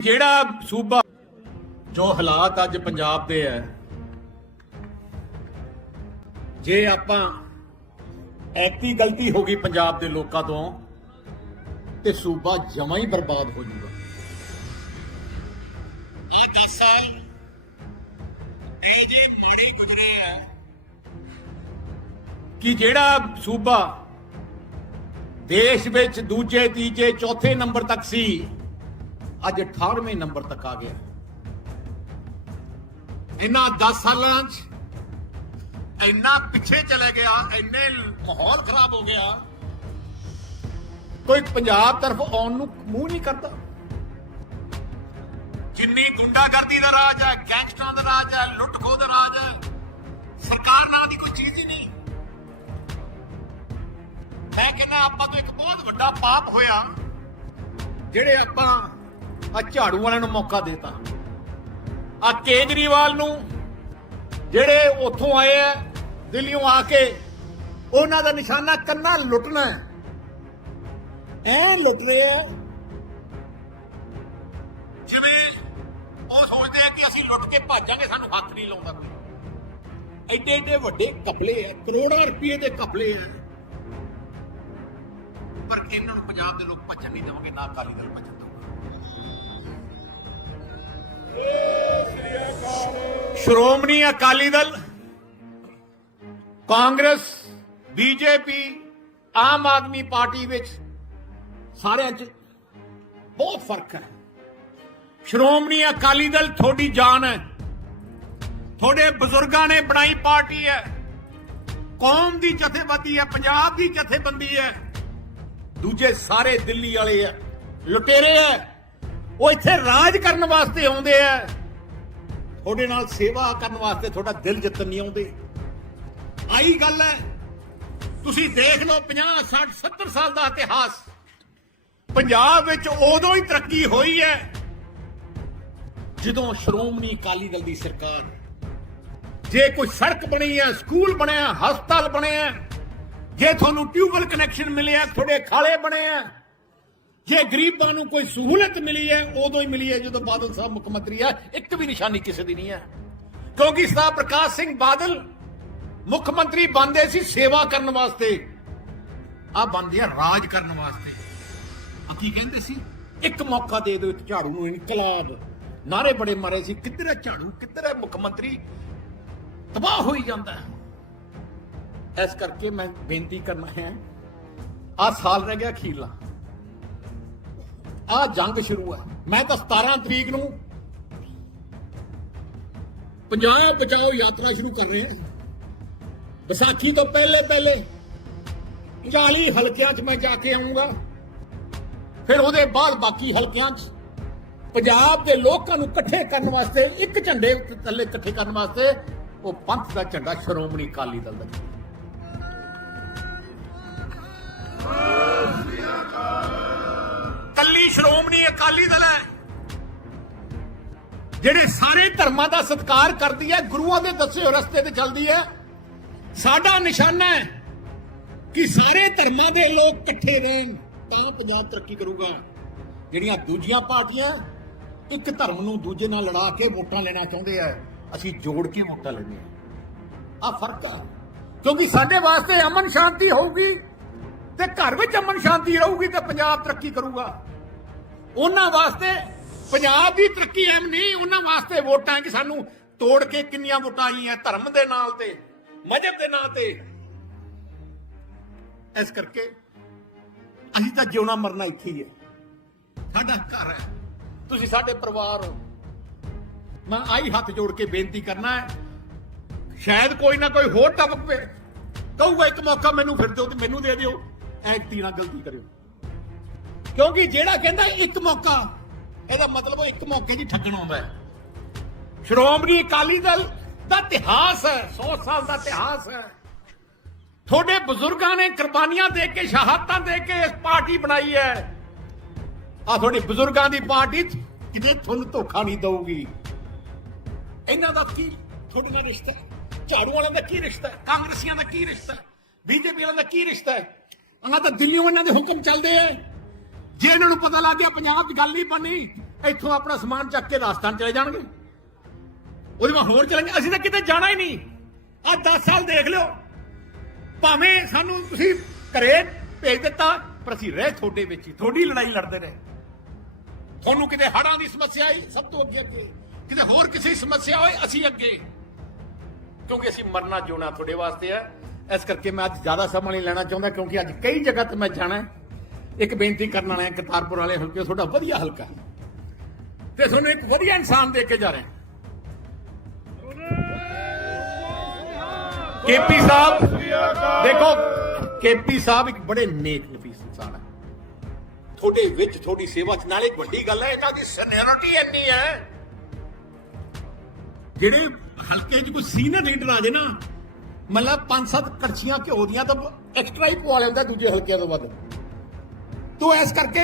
ਜਿਹੜਾ ਸੂਬਾ ਜੋ ਹਾਲਾਤ ਅੱਜ ਪੰਜਾਬ ਦੇ ਹੈ ਜੇ ਆਪਾਂ ਐਕਤੀ ਗਲਤੀ ਹੋ ਗਈ ਪੰਜਾਬ ਦੇ ਲੋਕਾਂ ਤੋਂ ਤੇ ਸੂਬਾ ਜਮਾ ਹੀ ਬਰਬਾਦ ਹੋ ਜਾਊਗਾ। ਇਹ 10 ਸਾਲ ਇਹ ਜੀ ਮਾੜੀ ਗੁਜ਼ਰੇ ਹੈ ਕਿ ਜਿਹੜਾ ਸੂਬਾ ਦੇਸ਼ ਵਿੱਚ ਦੂਜੇ ਤੀਜੇ ਚੌਥੇ ਨੰਬਰ ਤੱਕ ਸੀ ਅੱਜ 18ਵੇਂ ਨੰਬਰ ਤੱਕ ਆ ਗਿਆ। ਇਹਨਾਂ 10 ਸਾਲਾਂ 'ਚ ਇੰਨਾ ਪਿੱਛੇ ਚਲੇ ਗਿਆ, ਇੰਨੇ ਮਾਹੌਲ ਖਰਾਬ ਹੋ ਗਿਆ। ਕੋਈ ਪੰਜਾਬ ਤਰਫ ਆਉਣ ਨੂੰ ਮੂੰਹ ਨਹੀਂ ਕਰਦਾ। ਜਿੰਨੀ ਗੁੰਡਾਗਰਦੀ ਦਾ ਰਾਜ ਹੈ, ਗੈਂਗਸਟਰਾਂ ਦਾ ਰਾਜ ਹੈ ਲੁੱਟ ਖੋਹ ਦਾ ਰਾਜ ਹੈ, ਸਰਕਾਰ ਨਾਂ ਦੀ ਕੋਈ ਚੀਜ਼ ਹੀ ਨਹੀਂ। ਮੈਂ ਕਹਿੰਦਾ ਆਪਾਂ ਤੋਂ ਇੱਕ ਬਹੁਤ ਵੱਡਾ ਪਾਪ ਹੋਇਆ, ਜਿਹੜੇ ਆਪਾਂ ਆ ਝਾੜੂ ਵਾਲਿਆਂ ਨੂੰ ਮੌਕਾ ਦੇਤਾ। ਆ ਕੇਜਰੀਵਾਲ ਨੂੰ ਜਿਹੜੇ ਉੱਥੋਂ ਆਏ ਆ, ਦਿੱਲੀੋਂ ਆ ਕੇ ਉਹਨਾਂ ਦਾ ਨਿਸ਼ਾਨਾ ਕੰਨਾ ਲੁੱਟਣਾ ਐ ਲੁੱਟ ਰਹੇ ਆ। ਜਿਵੇਂ ਉਹ ਸੋਚਦੇ ਆ ਕਿ ਅਸੀਂ ਲੁੱਟ ਕੇ ਭਾਜਾਂਗੇ, ਸਾਨੂੰ ਹੱਥ ਨਹੀਂ ਲਾਉਂਦਾ ਕੋਈ। ਐਡੇ ਐਡੇ ਵੱਡੇ ਕਪਲੇ ਆ, ਕਰੋੜਾਂ ਰੁਪਏ ਦੇ ਕਪਲੇ ਆ। ਪਰ ਇਹਨਾਂ ਨੂੰ ਪੰਜਾਬ ਦੇ ਲੋਕ ਭੱਜਣ ਨਹੀਂ ਦੇਵਾਂਗੇ, ਨਾ ਅਕਾਲੀ ਦਲ ਭੱਜਣ। ਸ਼੍ਰੋਮਣੀ ਅਕਾਲੀ ਦਲ, ਕਾਂਗਰਸ, ਬੀਜੇਪੀ, ਆਮ ਆਦਮੀ ਪਾਰਟੀ ਵਿੱਚ ਸਾਰਿਆਂ 'ਚ ਬਹੁਤ ਫ਼ਰਕ ਹੈ। ਸ਼੍ਰੋਮਣੀ ਅਕਾਲੀ ਦਲ ਤੁਹਾਡੀ ਜਾਨ ਹੈ। ਤੁਹਾਡੇ ਬਜ਼ੁਰਗਾਂ ਨੇ ਬਣਾਈ ਪਾਰਟੀ ਹੈ। ਕੌਮ ਦੀ ਜਥੇਬੰਦੀ ਹੈ, ਪੰਜਾਬ ਦੀ ਜਥੇਬੰਦੀ ਹੈ। ਦੂਜੇ ਸਾਰੇ ਦਿੱਲੀ ਵਾਲੇ ਆ ਲੁਟੇਰੇ ਆ ਉਹ ਇੱਥੇ ਰਾਜ ਕਰਨ ਵਾਸਤੇ ਆਉਂਦੇ ਆ ਤੁਹਾਡੇ ਨਾਲ ਸੇਵਾ ਕਰਨ ਵਾਸਤੇ ਤੁਹਾਡਾ ਦਿਲ ਜਿੱਤਣ ਨਹੀਂ ਆਉਂਦੇ। ਆਈ ਗੱਲ ਹੈ। ਤੁਸੀਂ ਦੇਖ ਲਓ 50 60 70 ਸਾਲ ਦਾ ਇਤਿਹਾਸ। ਪੰਜਾਬ ਵਿੱਚ ਉਦੋਂ ਹੀ ਤਰੱਕੀ ਹੋਈ ਹੈ, ਜਦੋਂ ਸ਼੍ਰੋਮਣੀ ਅਕਾਲੀ ਦਲ ਦੀ ਸਰਕਾਰ ਜੇ ਕੋਈ ਸੜਕ ਬਣੀ ਹੈ, ਸਕੂਲ ਬਣਿਆ, ਹਸਪਤਾਲ ਬਣਿਆ, ਜੇ ਤੁਹਾਨੂੰ ਟਿਊਬਲ ਕਨੈਕਸ਼ਨ ਮਿਲਿਆ, ਤੁਹਾਡੇ ਖਾਲੇ ਬਣੇ ਆ ਜੇ ਗਰੀਬਾਂ ਨੂੰ ਕੋਈ ਸਹੂਲਤ ਮਿਲੀ ਹੈ, ਉਦੋਂ ਹੀ ਮਿਲੀ ਹੈ, ਜਦੋਂ ਬਾਦਲ ਸਾਹਿਬ ਮੁੱਖ ਮੰਤਰੀ ਹੈ। ਇੱਕ ਵੀ ਨਿਸ਼ਾਨੀ ਕਿਸੇ ਦੀ ਨਹੀਂ ਹੈ। ਕਿਉਂਕਿ ਸਰਦਾਰ ਪ੍ਰਕਾਸ਼ ਸਿੰਘ ਬਾਦਲ ਮੁੱਖ ਮੰਤਰੀ ਬਣਦੇ ਸੀ ਸੇਵਾ ਕਰਨ ਵਾਸਤੇ। ਆ ਬਣਦੇ ਆ ਰਾਜ ਕਰਨ ਵਾਸਤੇ। ਕੀ ਕਹਿੰਦੇ ਸੀ? ਇੱਕ ਮੌਕਾ ਦੇ ਦਿਓ ਇੱਕ ਝਾੜੂ ਨੂੰ, ਇਨਕਲਾਬ। ਨਾਰੇ ਬੜੇ ਮਾਰੇ ਸੀ, ਕਿੱਧਰ ਹੈ ਝਾੜੂ, ਕਿੱਧਰ ਹੈ ਮੁੱਖ ਮੰਤਰੀ? ਤਬਾਹ ਹੋਈ ਜਾਂਦਾ ਹੈ। ਇਸ ਕਰਕੇ ਮੈਂ ਬੇਨਤੀ ਕਰਨਾ ਹੈ ਆ ਸਾਲ ਰਹਿ ਗਿਆ ਅਖੀਰਲਾ। ਆ ਜੰਗ ਸ਼ੁਰੂ ਹੈ। ਮੈਂ ਤਾਂ 17 ਤਰੀਕ ਨੂੰ ਪੰਜਾਬ ਬਚਾਓ ਯਾਤਰਾ ਸ਼ੁਰੂ ਕਰ ਰਹੇ ਹਾਂ। ਵਿਸਾਖੀ ਤੋਂ ਪਹਿਲੇ ਪਹਿਲੇ 40 ਹਲਕਿਆਂ 'ਚ ਮੈਂ ਜਾ ਕੇ ਆਉਂਗਾ ਫਿਰ ਉਹਦੇ ਬਾਅਦ ਬਾਕੀ ਹਲਕਿਆਂ 'ਚ ਪੰਜਾਬ ਦੇ ਲੋਕਾਂ ਨੂੰ ਇਕੱਠੇ ਕਰਨ ਵਾਸਤੇ, ਇੱਕ ਝੰਡੇ ਥੱਲੇ ਇਕੱਠੇ ਕਰਨ ਵਾਸਤੇ ਉਹ ਪੰਥ ਦਾ ਝੰਡਾ ਸ਼੍ਰੋਮਣੀ ਅਕਾਲੀ ਦਲ ਦਾ। ਕੱਲੀ ਸ਼੍ਰੋਮਣੀ ਅਕਾਲੀ ਦਲ ਹੈ। ਜਿਹੜੇ ਸਾਰੇ ਧਰਮਾਂ ਦਾ ਸਤਿਕਾਰ ਕਰਦੀ ਹੈ, ਗੁਰੂਆਂ ਦੇ ਦੱਸੇ ਹੋਏ ਰਸਤੇ ਤੇ ਚੱਲਦੀ ਹੈ। ਸਾਡਾ ਨਿਸ਼ਾਨਾ ਹੈ ਕਿ ਸਾਰੇ ਧਰਮਾਂ ਦੇ ਲੋਕ ਇਕੱਠੇ ਰਹਿਣ, ਤਾਂ ਪੰਜਾਬ ਤਰੱਕੀ ਕਰੂਗਾ। ਜਿਹੜੀਆਂ ਦੂਜੀਆਂ ਪਾਰਟੀਆਂ ਇੱਕ ਧਰਮ ਨੂੰ ਦੂਜੇ ਨਾਲ ਲੜਾ ਕੇ ਵੋਟਾਂ ਲੈਣਾ ਚਾਹੁੰਦੇ ਆ, ਅਸੀਂ ਜੋੜ ਕੇ ਵੋਟਾਂ ਲੈਂਦੇ ਆ। ਆ ਫ਼ਰਕ ਆ। ਕਿਉਂਕਿ ਸਾਡੇ ਵਾਸਤੇ ਅਮਨ ਸ਼ਾਂਤੀ ਹੋਊਗੀ ਤੇ ਘਰ ਵਿੱਚ ਅਮਨ ਸ਼ਾਂਤੀ ਰਹੂਗੀ ਤੇ ਪੰਜਾਬ ਤਰੱਕੀ ਕਰੂਗਾ। ਉਹਨਾਂ ਵਾਸਤੇ ਪੰਜਾਬ ਦੀ ਤਰੱਕੀ ਐਮ ਨਹੀਂ, ਉਹਨਾਂ ਵਾਸਤੇ ਵੋਟਾਂ ਕਿ ਸਾਨੂੰ ਤੋੜ ਕੇ ਕਿੰਨੀਆਂ ਵੋਟਾਂ ਆਈਆਂ ਧਰਮ ਦੇ ਨਾਲ ਤੇ, ਮਜਹਬ ਦੇ ਨਾਂ ਤੇ। ਇਸ ਕਰਕੇ ਅਸੀਂ ਤਾਂ ਜਿਉਣਾ ਮਰਨਾ ਇੱਥੇ ਹੀ ਹੈ। ਸਾਡਾ ਘਰ ਹੈ। ਤੁਸੀਂ ਸਾਡੇ ਪਰਿਵਾਰ ਹੋ। ਮੈਂ ਆਈ ਹੱਥ ਜੋੜ ਕੇ ਬੇਨਤੀ ਕਰਨਾ ਹੈ। ਸ਼ਾਇਦ ਕੋਈ ਨਾ ਕੋਈ ਹੋਰ ਟੱਪ ਪਏ ਕਹੂਗਾ, ਇੱਕ ਮੌਕਾ ਮੈਨੂੰ ਫਿਰ ਦਿਓ ਤੇ ਮੈਨੂੰ ਦੇ ਦਿਓ। ਐਂਟੀ ਨਾਲ ਗਲਤੀ ਕਰਿਓ। ਕਿਉਂਕਿ ਜਿਹੜਾ ਕਹਿੰਦਾ ਇੱਕ ਮੌਕਾ, ਇਹਦਾ ਮਤਲਬ ਉਹ ਇੱਕ ਮੌਕੇ ਦੀ ਹੀ ਠੱਗਣ ਆਉਂਦਾ ਹੈ। ਸ਼੍ਰੋਮਣੀ ਅਕਾਲੀ ਦਲ ਦਾ ਇਤਿਹਾਸ ਹੈ 100 ਸਾਲ ਦਾ ਇਤਿਹਾਸ ਹੈ। ਤੁਹਾਡੇ ਬਜ਼ੁਰਗਾਂ ਨੇ ਕੁਰਬਾਨੀਆਂ ਦੇ ਕੇ, ਸ਼ਹਾਦਤਾਂ ਦੇ ਕੇ ਇਸ ਪਾਰਟੀ ਬਣਾਈ ਹੈ। ਆ ਤੁਹਾਡੇ ਬਜ਼ੁਰਗਾਂ ਦੀ ਪਾਰਟੀ ਕਿਤੇ ਤੁਹਾਨੂੰ ਧੋਖਾ ਨਹੀਂ ਦਊਗੀ। ਇਹਨਾਂ ਦਾ ਕੀ, ਤੁਹਾਡੇ ਨਾਲ ਰਿਸ਼ਤਾ ਝਾੜੂ ਵਾਲਿਆਂ ਦਾ ਕੀ ਰਿਸ਼ਤਾ ਕਾਂਗਰਸੀਆਂ ਦਾ ਕੀ ਰਿਸ਼ਤਾ ਬੀਜੇਪੀ ਵਾਲਿਆਂ ਦਾ ਕੀ ਰਿਸ਼ਤਾ ਹੈ? ਉਹਨਾਂ ਦਾ ਦਿੱਲੀੋਂ ਇਹਨਾਂ ਦੇ ਹੁਕਮ ਚੱਲਦੇ ਆ ਜੇ ਇਹਨਾਂ ਨੂੰ ਪਤਾ ਲੱਗ ਗਿਆ ਪੰਜਾਬ 'ਚ ਗੱਲ ਨਹੀਂ ਬਣਨੀ, ਇੱਥੋਂ ਆਪਣਾ ਸਮਾਨ ਚੱਕ ਕੇ ਰਾਜਸਥਾਨ ਚਲੇ ਜਾਣਗੇ। ਉਹਦੇ ਬਾਅਦ ਹੋਰ ਚਲਾਂਗੇ ਅਸੀਂ ਤਾਂ ਕਿਤੇ ਜਾਣਾ ਹੀ ਨਹੀਂ। ਆ 10 ਸਾਲ ਦੇਖ ਲਿਓ। ਭਾਵੇਂ ਸਾਨੂੰ ਤੁਸੀਂ ਘਰੇ ਭੇਜ ਦਿੱਤਾ, ਪਰ ਅਸੀਂ ਰਹਿ ਤੁਹਾਡੇ ਵਿੱਚ ਹੀ। ਤੁਹਾਡੀ ਲੜਾਈ ਲੜਦੇ ਰਹੇ। ਤੁਹਾਨੂੰ ਕਿਤੇ ਹੜਾਂ ਦੀ ਸਮੱਸਿਆ ਆਈ? ਸਭ ਤੋਂ ਅੱਗੇ ਅੱਗੇ। ਕਿਤੇ ਹੋਰ ਕਿਸੇ ਦੀ ਸਮੱਸਿਆ ਹੋਏ, ਅਸੀਂ ਅੱਗੇ। ਕਿਉਂਕਿ ਅਸੀਂ ਮਰਨਾ ਜਿਉਣਾ ਤੁਹਾਡੇ ਵਾਸਤੇ ਹੈ। ਇਸ ਕਰਕੇ ਮੈਂ ਅੱਜ ਜ਼ਿਆਦਾ ਸਮਾਂ ਨਹੀਂ ਲੈਣਾ ਚਾਹੁੰਦਾ, ਕਿਉਂਕਿ ਅੱਜ ਕਈ ਜਗ੍ਹਾ ਤੇ ਮੈਂ ਜਾਣਾ ਹੈ। ਇੱਕ ਬੇਨਤੀ ਕਰਨ ਵਾਲੇ ਹੈ ਕਰਤਾਰਪੁਰ ਵਾਲੇ ਹਲਕੇ ਤੁਹਾਡਾ ਵਧੀਆ ਹਲਕਾ ਹੈ। ਤੇ ਤੁਹਾਨੂੰ ਇੱਕ ਵਧੀਆ ਇਨਸਾਨ ਦੇ ਕੇ ਜਾ ਰਹੇ ਕੇਪੀ ਸਾਹਿਬ, ਦੇਖੋ, ਕੇਪੀ ਸਾਹਿਬ ਇੱਕ ਬੜੇ ਨੇਕ ਨਫੀਸ ਇਨਸਾਨ ਹੈ। ਤੁਹਾਡੇ ਵਿੱਚ ਤੁਹਾਡੀ ਸੇਵਾ ਚ ਨਾਲੇ ਇੱਕ ਵੱਡੀ ਗੱਲ ਹੈ, ਇਹਨਾਂ ਦੀ ਸੀਨੀਅਰਿਟੀ ਇੰਨੀ ਹੈ। ਜਿਹੜੇ ਹਲਕੇ 'ਚ ਕੋਈ ਸੀਨੀਅਰ ਲੀਡਰ ਆ ਜੇ ਨਾ, ਮਤਲਬ ਪੰਜ ਸੱਤ ਕੜਛੀਆਂ ਘਿਓ ਦੀਆਂ ਤਾਂ ਐਕਸਟਰਾ ਹੀ ਪਵਾ ਲੈਂਦਾ ਦੂਜੇ ਹਲਕਿਆਂ ਤੋਂ ਵੱਧ। ਤੋ ਇਸ ਕਰਕੇ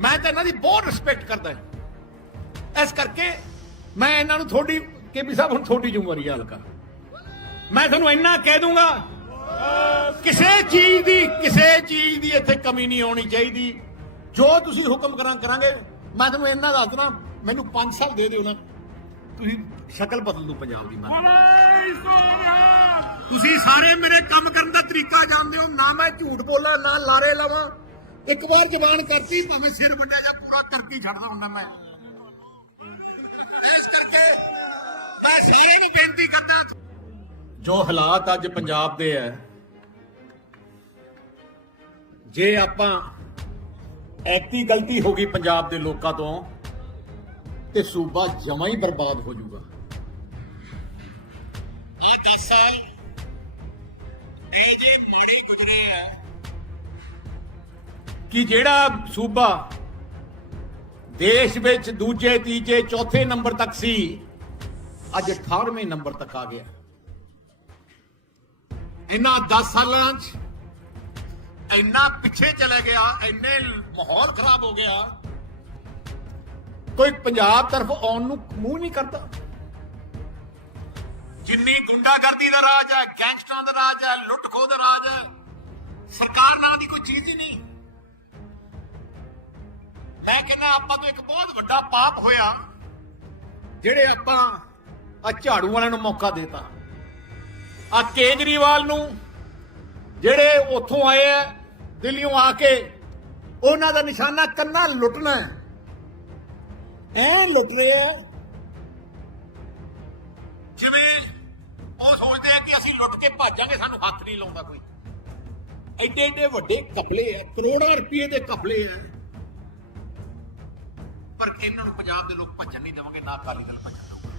ਮੈਂ ਤਾਂ ਇਹਨਾਂ ਦੀ ਬਹੁਤ ਰਿਸਪੈਕਟ ਕਰਦਾ ਹਾਂ। ਇਸ ਕਰਕੇ ਮੈਂ ਇਹਨਾਂ ਨੂੰ ਥੋੜੀ ਕੇਪੀ ਸਾਹਿਬ ਹੁਣ ਥੋੜੀ ਜ਼ਿੰਮੇਵਾਰੀ ਹੈ ਕਰ। ਮੈਂ ਤੁਹਾਨੂੰ ਇੰਨਾ ਕਹਿ ਦੂੰਗਾ, ਕਿਸੇ ਚੀਜ਼ ਦੀ, ਕਿਸੇ ਚੀਜ਼ ਦੀ ਇੱਥੇ ਕਮੀ ਨਹੀਂ ਆਉਣੀ ਚਾਹੀਦੀ। ਜੋ ਤੁਸੀਂ ਹੁਕਮ ਕਰਾਂ ਕਰਾਂਗੇ, ਮੈਂ ਤੁਹਾਨੂੰ ਇੰਨਾ ਦੱਸ ਦਣਾ ਮੈਨੂੰ 5 ਸਾਲ ਦੇ ਦਿਓ ਨਾ। ਤੁਸੀਂ ਸ਼ਕਲ ਬਦਲ ਦੂ ਪੰਜਾਬ ਦੀ ਮੈਂ ਤੁਸੀਂ ਸਾਰੇ ਮੇਰੇ ਕੰਮ ਕਰਨ ਦਾ ਤਰੀਕਾ ਜਾਣਦੇ ਹੋ, ਨਾ ਮੈਂ ਝੂਠ ਬੋਲਾਂ, ਨਾ ਲਾਰੇ ਲਵਾਂ। ਇੱਕ ਵਾਰ ਜ਼ਬਾਨ ਕਰਤੀ, ਭਾਵੇਂ ਸਿਰ ਵੱਡਿਆ ਜਾਂ ਪੂਰਾ ਕਰਕੇ ਛੱਡਦਾ ਹੁੰਦਾ ਮੈਂ। ਇਸ ਕਰਕੇ ਮੈਂ ਸਾਰਿਆਂ ਨੂੰ ਬੇਨਤੀ ਕਰਦਾ ਜੋ ਹਾਲਾਤ ਅੱਜ ਪੰਜਾਬ ਦੇ ਹੈ, ਜੇ ਆਪਾਂ ਐਕਤੀ ਗਲਤੀ ਹੋ ਗਈ ਪੰਜਾਬ ਦੇ ਲੋਕਾਂ ਤੋਂ, ਤੇ ਸੂਬਾ ਜਮਾ ਹੀ ਬਰਬਾਦ ਹੋ ਜਾਊਗਾ। ਆ 10 ਸਾਲ ਕਿ ਜਿਹੜਾ ਸੂਬਾ ਦੇਸ਼ ਵਿੱਚ ਦੂਜੇ, ਤੀਜੇ, ਚੌਥੇ ਨੰਬਰ ਤੱਕ ਸੀ, ਅੱਜ 18ਵੇਂ ਨੰਬਰ ਤੱਕ ਆ ਗਿਆ। ਇਹਨਾਂ 10 ਸਾਲਾਂ 'ਚ ਇੰਨਾ ਪਿੱਛੇ ਚਲੇ ਗਿਆ, ਇੰਨੇ ਮਾਹੌਲ ਖਰਾਬ ਹੋ ਗਿਆ। ਕੋਈ ਪੰਜਾਬ ਤਰਫ ਆਉਣ ਨੂੰ ਮੂੰਹ ਨਹੀਂ ਕਰਦਾ। ਜਿੰਨੀ ਗੁੰਡਾਗਰਦੀ ਦਾ ਰਾਜ ਹੈ, ਗੈਂਗਸਟਰਾਂ ਦਾ ਰਾਜ ਹੈ, ਲੁੱਟ ਖੋਹ ਦਾ ਰਾਜ ਹੈ, ਸਰਕਾਰ ਨਾਂ ਦੀ ਕੋਈ ਚੀਜ਼ ਹੀ ਨਹੀਂ। ਮੈਂ ਕਹਿੰਦਾ ਆਪਾਂ ਤੋਂ ਇੱਕ ਬਹੁਤ ਵੱਡਾ ਪਾਪ ਹੋਇਆ, ਜਿਹੜੇ ਆਪਾਂ ਆ ਝਾੜੂ ਵਾਲਿਆਂ ਨੂੰ ਮੌਕਾ ਦੇਤਾ। ਆ ਕੇਜਰੀਵਾਲ ਨੂੰ, ਜਿਹੜੇ ਉੱਥੋਂ ਆਏ ਆ, ਦਿੱਲੀੋਂ ਆ ਕੇ ਉਹਨਾਂ ਦਾ ਨਿਸ਼ਾਨਾ ਕੰਨਾ ਲੁੱਟਣਾ ਐ ਐ ਲੁੱਟ ਰਹੇ ਆ। ਜਿਵੇਂ ਉਹ ਸੋਚਦੇ ਆ ਕਿ ਅਸੀਂ ਲੁੱਟ ਕੇ ਭਾਜਾਂਗੇ, ਸਾਨੂੰ ਹੱਥ ਨਹੀਂ ਲਾਉਂਦਾ ਕੋਈ। ਐਡੇ ਐਡੇ ਵੱਡੇ ਕਪਲੇ ਆ, ਕਰੋੜਾਂ ਰੁਪਏ ਦੇ ਕਪਲੇ ਆ। ਪਰ ਇਹਨਾਂ ਨੂੰ ਪੰਜਾਬ ਦੇ ਲੋਕ ਭੱਜਣ ਨਹੀਂ ਦੇਵਾਂਗੇ ਨਾ ਅਕਾਲੀ ਦਲ ਭੱਜਣ ਦੇਵਾਂਗੇ